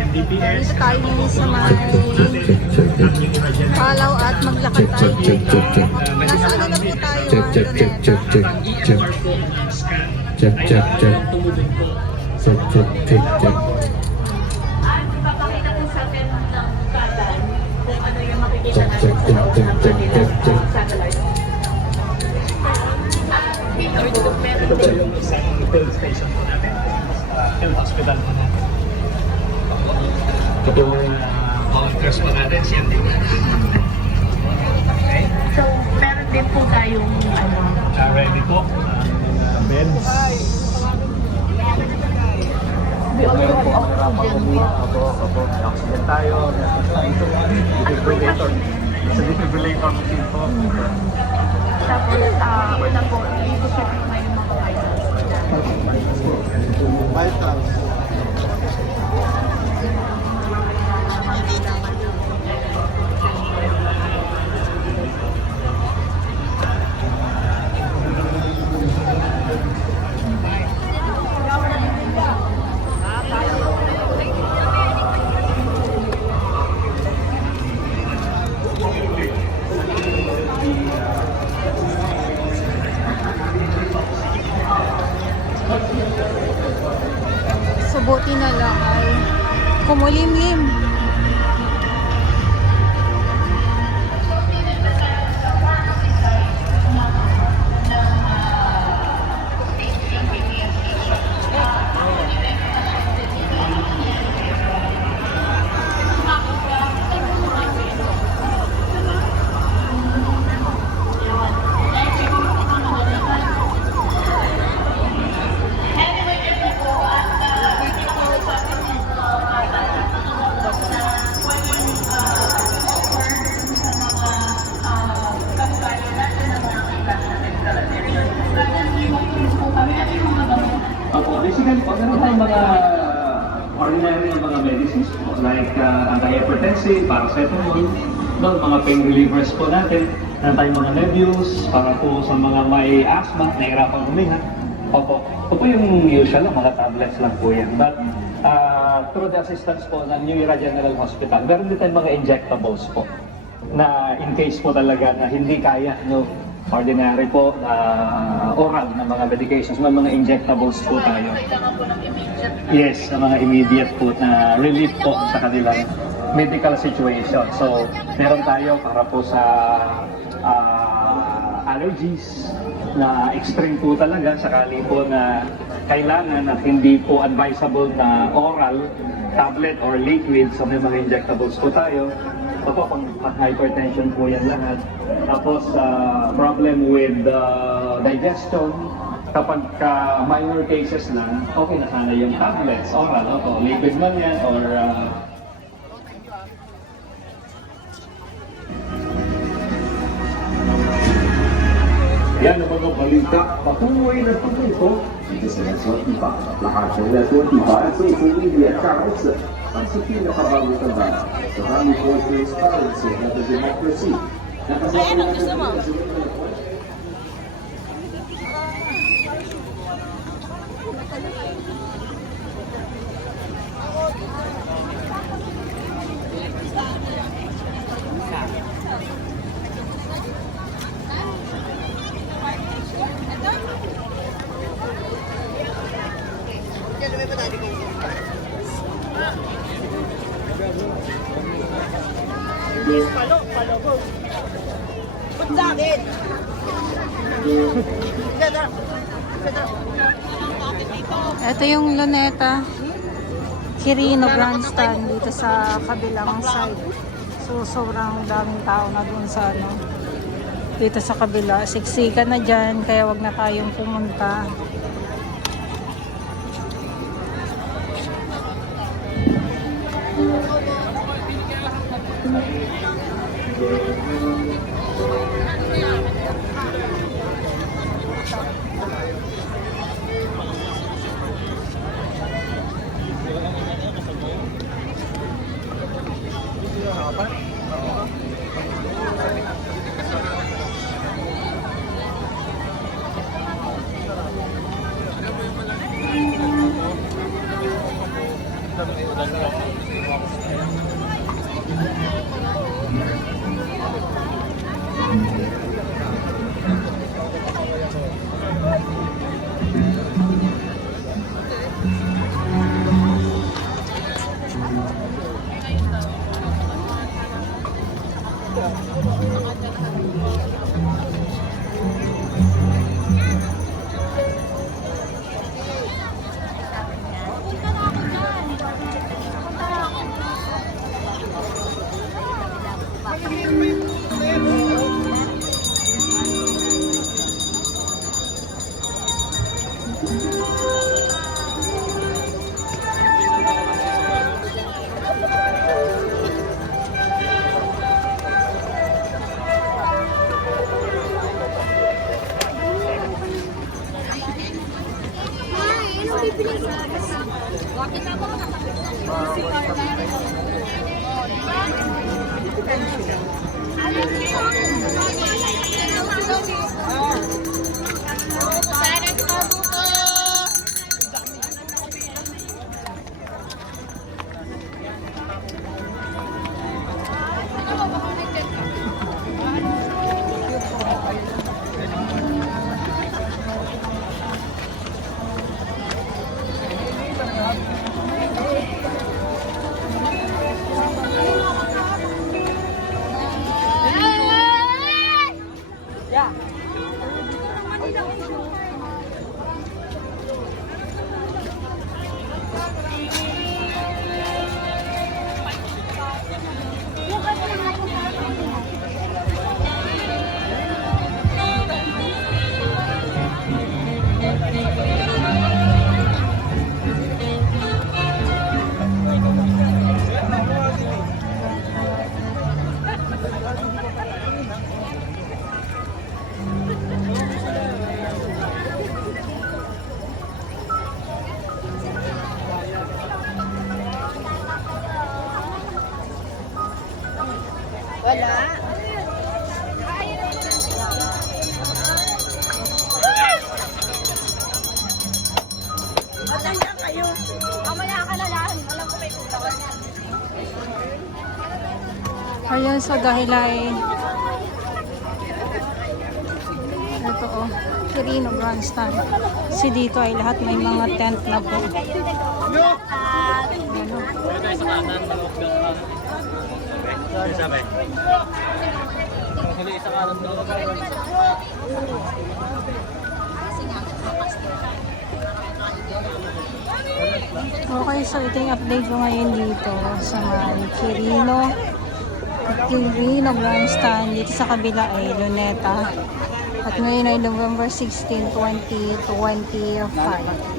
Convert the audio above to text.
Dito tayo ngayon sa may Palaw at maglakad tayo dito. Nasa ano na po tayo? Check, check, check, check, check, check. Check, check, check. Check, check, check, check. Ipapakita ko sa atin ng kalan kung ano yung makikita Check, natin check, sa check, loob check, ng check, kanilang check, check. satellite. Dito po, meron Ito po din. yung isang field station po natin. Field hospital po natin. Ito po counters po natin. Siyan din. Okay. So, meron din po tayong ano, Ready po. Beds. Opo. Oxygen tayo. Defibrillator. Sa defibrillator machine po. tapos, una po, i-check mo na yung mga vitals. So buti na lang ay kumulimlim. Basically, pag meron tayong mga ordinary na mga medicines po, like anti-hypertensive, paracetamol, doon, mga pain relievers po natin, meron tayong mga Nebius, para po sa mga may asthma, nahihirapan huminga. Opo, ito po yung usual, mga tablets lang po yan. But through the assistance po ng New Era General Hospital, meron din tayong mga injectables po, na in case po talaga na hindi kaya, no, ordinary po na oral na mga medications, may mga injectables po tayo. Kailangan po ng immediate. Yes, na mga immediate po na relief po sa kanilang medical situation. So, meron tayo para po sa allergies na extreme po talaga, sakali po na kailangan at hindi po advisable na oral, tablet or liquid, so may mga injectables po tayo. Ito po, pang hypertension po yan lahat. Tapos, problem with digestion. Kapag minor cases lang, okay na sana yung tablets, oral, liquid man yan, or Yan ang mga balita patuloy na tumuto dito sa Metro Iba. Lahat ng Metro Iba at social media accounts ang sa pinakabagong tanda sa Rally for Transparency at the Democracy. Nakasama natin Palo ko. Ba't sa akin? Ito yung Luneta Quirino Grandstand dito sa kabilang side. So sobrang daming tao na dun sa ano, dito sa kabila. Siksikan na dyan, kaya wag na tayong pumunta. Ayan, so dahil ay ito oh, Quirino Grandstand. Si dito ay lahat may mga tent na po. Okay, so ito yung update ko ngayon dito sa Quirino Grandstand. Dito sa kabila ay Luneta. At ngayon ay November 16, 2025.